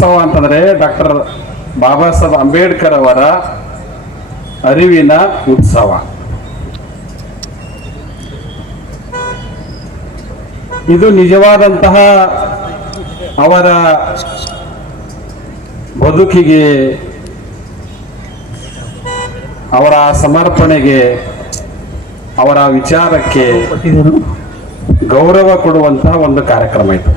ಉತ್ಸವ ಅಂತಂದ್ರೆ ಡಾಕ್ಟರ್ ಬಾಬಾ ಸಾಹೇಬ್ ಅಂಬೇಡ್ಕರ್ ಅವರ ಅರಿವಿನ ಉತ್ಸವ. ಇದು ನಿಜವಾದಂತಹ ಅವರ ಬದುಕಿಗೆ, ಅವರ ಸಮರ್ಪಣೆಗೆ, ಅವರ ವಿಚಾರಕ್ಕೆ ಗೌರವ ಕೊಡುವಂತಹ ಒಂದು ಕಾರ್ಯಕ್ರಮ ಇದು.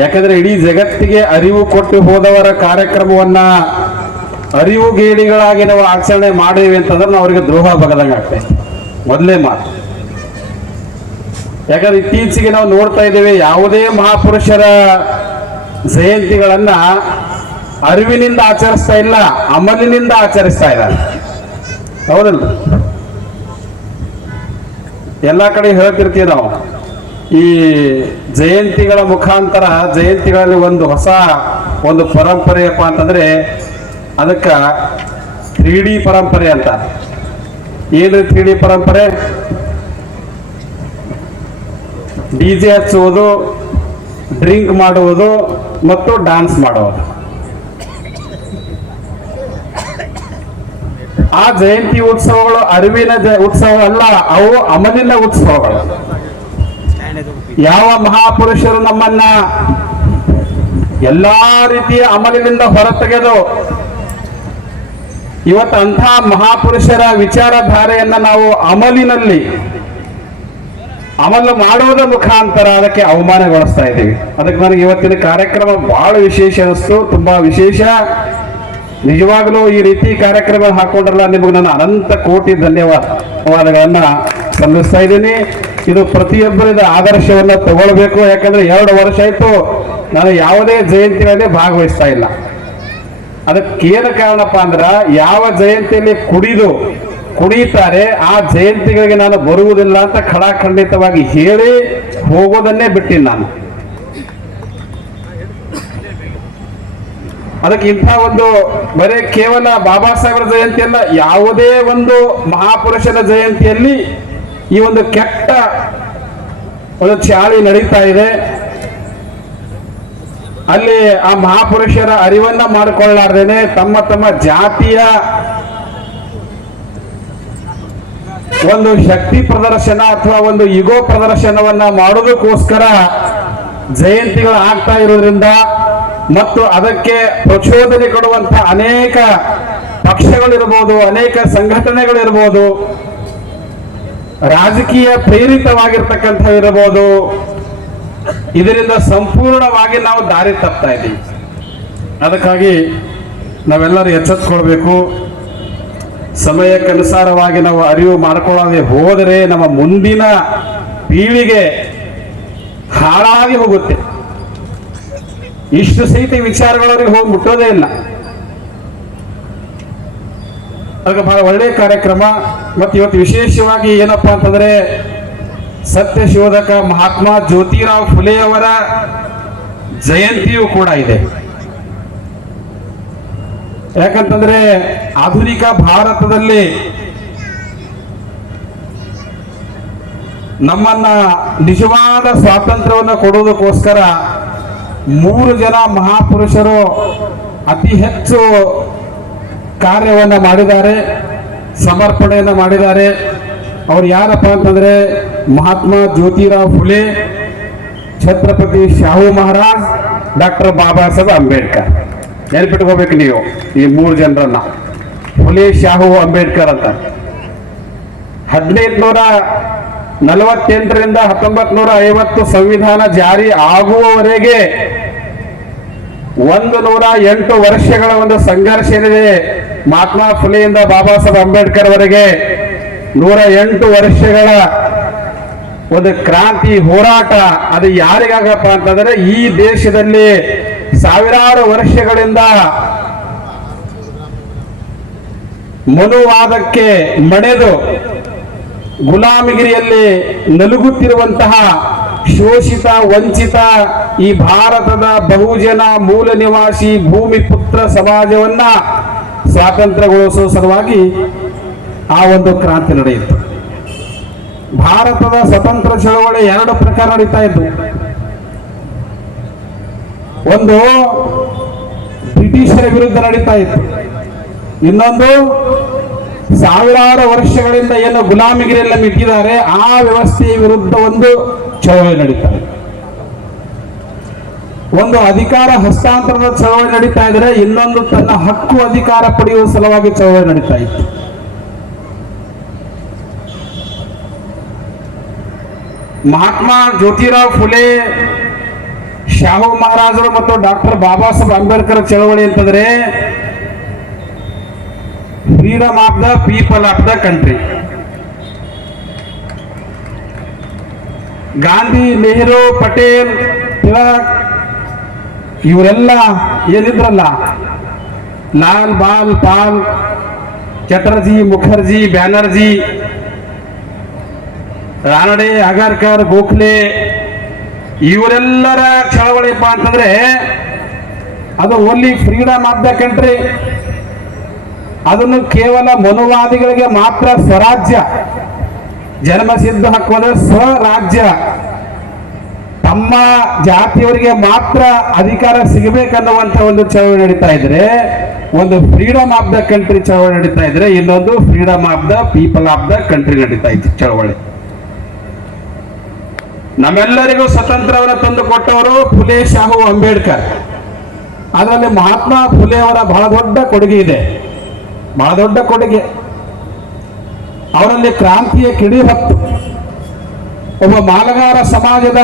ಯಾಕಂದ್ರೆ ಇಡೀ ಜಗತ್ತಿಗೆ ಅರಿವು ಕೊಟ್ಟು ಹೋದವರ ಕಾರ್ಯಕ್ರಮವನ್ನ ಅರಿವುಗೇಡಿಗಳಾಗಿ ನಾವು ಆಚರಣೆ ಮಾಡಿವಿ ಅಂತಂದ್ರೆ ನಾವು ಅವರಿಗೆ ದ್ರೋಹ ಬಗದಂಗೆ ಆಗ್ತದೆ. ಮೊದಲೇ ಮಾತು. ಯಾಕಂದ್ರೆ ಇತ್ತೀಚೆಗೆ ನಾವು ನೋಡ್ತಾ ಇದ್ದೇವೆ, ಯಾವುದೇ ಮಹಾಪುರುಷರ ಜಯಂತಿಗಳನ್ನ ಅರಿವಿನಿಂದ ಆಚರಿಸ್ತಾ ಇಲ್ಲ, ಅಮಲಿನಿಂದ ಆಚರಿಸ್ತಾ ಇದ್ದಾರೆ. ಹೌದಲ್ಲ? ಎಲ್ಲ ಕಡೆ ಹೇಳ್ತಿರ್ತೀವಿ ನಾವು, ಈ ಜಯಂತಿಗಳ ಮುಖಾಂತರ ಜಯಂತಿಗಳಲ್ಲಿ ಒಂದು ಹೊಸ ಒಂದು ಪರಂಪರೆಯಪ್ಪ ಅಂತಂದ್ರೆ ಅದಕ್ಕ 3D ಪರಂಪರೆ ಅಂತ. ಏನು 3D ಪರಂಪರೆ? DJ ಹಚ್ಚುವುದು, ಡ್ರಿಂಕ್ ಮಾಡುವುದು ಮತ್ತು ಡಾನ್ಸ್ ಮಾಡುವುದು. ಆ ಜಯಂತಿ ಉತ್ಸವಗಳು ಅರಿವಿನ ಉತ್ಸವ ಅಲ್ಲ, ಅವು ಅಮಲಿನ ಉತ್ಸವಗಳು. ಯಾವ ಮಹಾಪುರುಷರು ನಮ್ಮನ್ನ ಎಲ್ಲಾ ರೀತಿಯ ಅಮಲಿನಿಂದ ಹೊರತೆಗೆದು ಇವತ್ತು ಅಂಥ ಮಹಾಪುರುಷರ ವಿಚಾರಧಾರೆಯನ್ನ ನಾವು ಅಮಲಿನಲ್ಲಿ ಅಮಲು ಮಾಡುವುದರ ಮುಖಾಂತರ ಅದಕ್ಕೆ ಅವಮಾನಗೊಳಿಸ್ತಾ ಇದ್ದೀವಿ. ಅದಕ್ಕೆ ನನಗೆ ಇವತ್ತಿನ ಕಾರ್ಯಕ್ರಮ ಬಹಳ ವಿಶೇಷ ಅನಿಸ್ತು, ತುಂಬಾ ವಿಶೇಷ. ನಿಜವಾಗಲೂ ಈ ರೀತಿ ಕಾರ್ಯಕ್ರಮ ಹಾಕೊಂಡ್ರಲ್ಲ, ನಿಮಗೆ ನಾನು ಅನಂತ ಕೋಟಿ ಧನ್ಯವಾದಗಳನ್ನ ಸಲ್ಲಿಸ್ತಾ ಇದ್ದೀನಿ. ಇದು ಪ್ರತಿಯೊಬ್ಬರಿಂದ ಆದರ್ಶವನ್ನ ತಗೊಳ್ಬೇಕು. ಯಾಕಂದ್ರೆ 2 ವರ್ಷ ಆಯ್ತು ನಾನು ಯಾವುದೇ ಜಯಂತಿಗಳಲ್ಲಿ ಭಾಗವಹಿಸ್ತಾ ಇಲ್ಲ. ಅದಕ್ಕೇನು ಕಾರಣಪ್ಪ ಅಂದ್ರ, ಯಾವ ಜಯಂತಿಯಲ್ಲಿ ಕುಡಿತಾರೆ ಆ ಜಯಂತಿಗಳಿಗೆ ನಾನು ಬರುವುದಿಲ್ಲ ಅಂತ ಖಡಾಖಂಡಿತವಾಗಿ ಹೇಳಿ ಹೋಗೋದನ್ನೇ ಬಿಟ್ಟಿನಿ ನಾನು. ಅದಕ್ಕೆ ಇಂಥ ಒಂದು ಬರೀ ಕೇವಲ ಬಾಬಾ ಸಾಹೇಬರ ಜಯಂತಿ ಅಲ್ಲ, ಯಾವುದೇ ಒಂದು ಮಹಾಪುರುಷನ ಜಯಂತಿಯಲ್ಲಿ ಈ ಒಂದು ಕೆಟ್ಟ ಒಂದು ಚಾಳಿ ನಡೀತಾ ಇದೆ. ಅಲ್ಲಿ ಆ ಮಹಾಪುರುಷರ ಅರಿವನ್ನ ಮಾಡಿಕೊಳ್ಳಾರ್ದೇನೆ ತಮ್ಮ ಜಾತಿಯ ಒಂದು ಶಕ್ತಿ ಪ್ರದರ್ಶನ ಅಥವಾ ಒಂದು ಇಗೋ ಪ್ರದರ್ಶನವನ್ನ ಮಾಡೋದಕ್ಕೋಸ್ಕರ ಜಯಂತಿಗಳು ಆಗ್ತಾ ಇರೋದ್ರಿಂದ ಮತ್ತು ಅದಕ್ಕೆ ಪ್ರಚೋದನೆ ಕೊಡುವಂತ ಅನೇಕ ಪಕ್ಷಗಳಿರ್ಬೋದು, ಅನೇಕ ಸಂಘಟನೆಗಳಿರ್ಬೋದು, ರಾಜಕೀಯ ಪ್ರೇರಿತವಾಗಿರ್ತಕ್ಕಂಥ ಇರಬಹುದು, ಇದರಿಂದ ಸಂಪೂರ್ಣವಾಗಿ ನಾವು ದಾರಿ ತಪ್ತಾ ಇದ್ದೀವಿ. ಅದಕ್ಕಾಗಿ ನಾವೆಲ್ಲರೂ ಎಚ್ಚೆತ್ತುಕೊಳ್ಬೇಕು. ಸಮಯಕ್ಕನುಸಾರವಾಗಿ ನಾವು ಅರಿವು ಮಾಡಿಕೊಳ್ಳದೆ ಹೋದರೆ ನಮ್ಮ ಮುಂದಿನ ಪೀಳಿಗೆ ಹಾಳಾಗಿ ಹೋಗುತ್ತೆ. ಇಷ್ಟು ಸಹಿತ ವಿಚಾರಗಳವರಿಗೆ ಹೋಗಿ ಮುಟ್ಟೋದೇ ಇಲ್ಲ. ಅದಕ್ಕೆ ಬಹಳ ಒಳ್ಳೆಯ ಕಾರ್ಯಕ್ರಮ. ಮತ್ತು ಇವತ್ತು ವಿಶೇಷವಾಗಿ ಏನಪ್ಪಾ ಅಂತಂದ್ರೆ, ಸತ್ಯ ಶೋಧಕ ಮಹಾತ್ಮ ಜ್ಯೋತಿರಾವ್ ಫುಲೆ ಅವರ ಜಯಂತಿಯೂ ಕೂಡ ಇದೆ. ಯಾಕಂತಂದ್ರೆ ಆಧುನಿಕ ಭಾರತದಲ್ಲಿ ನಮ್ಮನ್ನ ನಿಜವಾದ ಸ್ವಾತಂತ್ರ್ಯವನ್ನು ಕೊಡುವುದಕ್ಕೋಸ್ಕರ 3 ಜನ ಮಹಾಪುರುಷರು ಅತಿ ಹೆಚ್ಚು ಕಾರ್ಯವನ್ನ ಮಾಡಿದ್ದಾರೆ, ಸಮರ್ಪಣೆಯನ್ನ ಮಾಡಿದ್ದಾರೆ. ಅವ್ರು ಯಾರಪ್ಪ ಅಂತಂದ್ರೆ ಮಹಾತ್ಮ ಜ್ಯೋತಿರಾವ್ ಫುಲೆ, ಛತ್ರಪತಿ ಶಾಹು ಮಹಾರಾಜ್, ಡಾಕ್ಟರ್ ಬಾಬಾ ಸಾಹೇಬ್ ಅಂಬೇಡ್ಕರ್. ನೆನಪಿಟ್ಕೋಬೇಕು ನೀವು ಈ 3 ಜನರನ್ನ, ಫುಲೆ, ಶಾಹು, ಅಂಬೇಡ್ಕರ್ ಅಂತ. 1848ರಿಂದ 1950 ಸಂವಿಧಾನ ಜಾರಿ ಆಗುವವರೆಗೆ 108 ವರ್ಷಗಳ ಒಂದು ಸಂಘರ್ಷ ಏನಿದೆ, ಮಹಾತ್ಮ ಫುಲೆಯಿಂದ ಬಾಬಾ ಸಾಹೇಬ್ ಅಂಬೇಡ್ಕರ್ ವರೆಗೆ 108 ವರ್ಷಗಳ ಒಂದು ಕ್ರಾಂತಿ ಹೋರಾಟ. ಅದು ಯಾರಿಗಾಗಪ್ಪ ಅಂತಂದ್ರೆ, ಈ ದೇಶದಲ್ಲಿ ಸಾವಿರಾರು ವರ್ಷಗಳಿಂದ ಮನುವಾದಕ್ಕೆ ಮಣೆದು ಗುಲಾಮಗಿರಿಯಲ್ಲಿ ನಲುಗುತ್ತಿರುವಂತಹ ಶೋಷಿತ, ವಂಚಿತ ಈ ಭಾರತದ ಬಹುಜನ ಮೂಲ ನಿವಾಸಿ ಭೂಮಿ ಪುತ್ರ ಸಮಾಜವನ್ನ ಸ್ವಾತಂತ್ರ್ಯಗೊಳಿಸುವ ಸಲುವಾಗಿ ಆ ಒಂದು ಕ್ರಾಂತಿ ನಡೆಯಿತು. ಭಾರತದ ಸ್ವತಂತ್ರ ಚಳವಳಿ 2 ಪ್ರಕಾರ ನಡೀತಾ ಇತ್ತು. ಒಂದು ಬ್ರಿಟಿಷರ ವಿರುದ್ಧ ನಡೀತಾ ಇತ್ತು, ಇನ್ನೊಂದು ಸಾವಿರಾರು ವರ್ಷಗಳಿಂದ ಏನು ಗುಲಾಮಿಗಿರೆಲ್ಲ ಮಿಟ್ಟಿದ್ದಾರೆ ಆ ವ್ಯವಸ್ಥೆಯ ವಿರುದ್ಧ ಒಂದು ಚಳವಳಿ ನಡೀತಾ ಇದೆ. ಒಂದು ಅಧಿಕಾರ ಹಸ್ತಾಂತರದ ಚಳವಳಿ ನಡೀತಾ ಇದ್ರೆ, ಇನ್ನೊಂದು ತನ್ನ ಹಕ್ಕು ಅಧಿಕಾರ ಪಡೆಯುವ ಸಲುವಾಗಿ ಚಳವಳಿ ನಡೀತಾ ಇತ್ತು. ಮಹಾತ್ಮ ಜ್ಯೋತಿರಾವ್ ಫುಲೆ, ಶಾಹು ಮಹಾರಾಜರು ಮತ್ತು ಡಾಕ್ಟರ್ ಬಾಬಾ ಸಾಹೇಬ್ ಅಂಬೇಡ್ಕರ್ ಚಳವಳಿ ಅಂತಂದ್ರೆ freedom of the people of the country. Gandhi, Nehru, Patel, Tilak ಇವರೆಲ್ಲ ಏನಿದ್ರಲ್ಲ, ಲಾಲ್ ಬಾಲ್ ಪಾಲ್, ಚಟರ್ಜಿ, ಮುಖರ್ಜಿ, ಬ್ಯಾನರ್ಜಿ, ರಾನಡೆ, ಅಗರ್ಕರ್, ಗೋಖಲೆ ಇವರೆಲ್ಲರ ಚಳವಳಿಪ್ಪ ಅಂತಂದ್ರೆ ಅದು only freedom of the country. ಅದನ್ನು ಕೇವಲ ಮನುವಾದಿಗಳಿಗೆ ಮಾತ್ರ ಸ್ವರಾಜ್ಯ, ಜನ್ಮಸಿದ್ಧ ಹಕ್ಕು ಅಂದ್ರೆ ಸ್ವರಾಜ್ಯ, ತಮ್ಮ ಜಾತಿಯವರಿಗೆ ಮಾತ್ರ ಅಧಿಕಾರ ಸಿಗಬೇಕನ್ನುವಂತ ಒಂದು ಚಳವಳಿ ನಡೀತಾ ಇದ್ರೆ, ಒಂದು ಫ್ರೀಡಮ್ ಆಫ್ ದ ಕಂಟ್ರಿ ಚಳವಳಿ ನಡೀತಾ ಇದ್ರೆ, ಇನ್ನೊಂದು freedom of the people of the country ನಡೀತಾ ಇತ್ತು ಚಳವಳಿ. ನಮ್ಮೆಲ್ಲರಿಗೂ ಸ್ವತಂತ್ರವನ್ನು ತಂದು ಕೊಟ್ಟವರು ಫುಲೆ, ಶಾಹು, ಅಂಬೇಡ್ಕರ್. ಅದರಲ್ಲಿ ಮಹಾತ್ಮ ಫುಲೆ ಅವರ ಬಹಳ ದೊಡ್ಡ ಕೊಡುಗೆ ಇದೆ, ಬಹಳ ದೊಡ್ಡ ಕೊಡುಗೆ. ಅವರಲ್ಲಿ ಕ್ರಾಂತಿಯ ಕಿಡಿ ಹೊತ್ತು ಒಬ್ಬ ಮಾಲಗಾರ ಸಮಾಜದ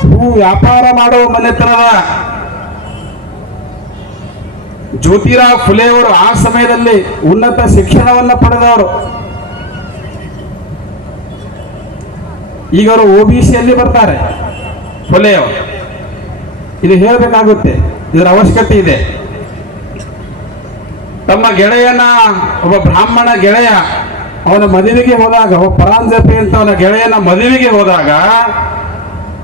ಹೂ ವ್ಯಾಪಾರ ಮಾಡುವ ಮನೆತನದ ಜ್ಯೋತಿರಾವ್ ಫುಲೆ ಅವರು ಆ ಸಮಯದಲ್ಲಿ ಉನ್ನತ ಶಿಕ್ಷಣವನ್ನು ಪಡೆದವರು. ಈಗ ಅವರು OBCಯಲ್ಲಿ ಬರ್ತಾರೆ ಫುಲೆ ಅವರು. ಇದು ಹೇಳಬೇಕಾಗುತ್ತೆ, ಇದರ ಅವಶ್ಯಕತೆ ಇದೆ. ತಮ್ಮ ಗೆಳೆಯನ, ಒಬ್ಬ ಬ್ರಾಹ್ಮಣ ಗೆಳೆಯ ಅವನ ಮದುವೆಗೆ ಹೋದಾಗ, ಒಬ್ಬ ಪರಾಂಜಪೆ ಅಂತ ಅವನ ಗೆಳೆಯನ ಮದುವೆಗೆ ಹೋದಾಗ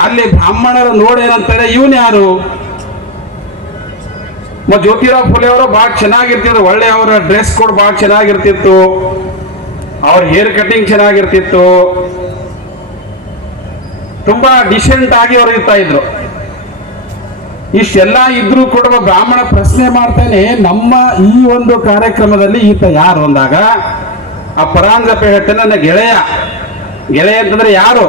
ಅಲ್ಲಿ ಬ್ರಾಹ್ಮಣರು ನೋಡಿ ಏನಂತಾರೆ, ಇವನ್ ಯಾರು? ಜ್ಯೋತಿರಾವ್ ಫುಲೆ ಅವರು ಬಹಳ ಚೆನ್ನಾಗಿರ್ತಿದ್ರು, ಒಳ್ಳೆ ಅವರ ಡ್ರೆಸ್ ಕೋಡ್ ಬಹಳ ಚೆನ್ನಾಗಿರ್ತಿತ್ತು, ಅವ್ರ ಹೇರ್ ಕಟಿಂಗ್ ಚೆನ್ನಾಗಿರ್ತಿತ್ತು, ತುಂಬಾ ಡಿಸೆಂಟ್ ಆಗಿ ಅವರು ಇರ್ತಾ ಇದ್ರು. ಇಷ್ಟೆಲ್ಲ ಇದ್ರೂ ಕೂಡ ಬ್ರಾಹ್ಮಣ ಪ್ರಶ್ನೆ ಮಾಡ್ತಾನೆ, ನಮ್ಮ ಈ ಒಂದು ಕಾರ್ಯಕ್ರಮದಲ್ಲಿ ಈತ ಯಾರು ಅಂದಾಗ ಆ ಪರಾಂಜಪೆ ಹೇಳ್ತಾನೆ, ನನ್ನ ಗೆಳೆಯ. ಗೆಳೆಯ ಅಂತಂದ್ರೆ ಯಾರು?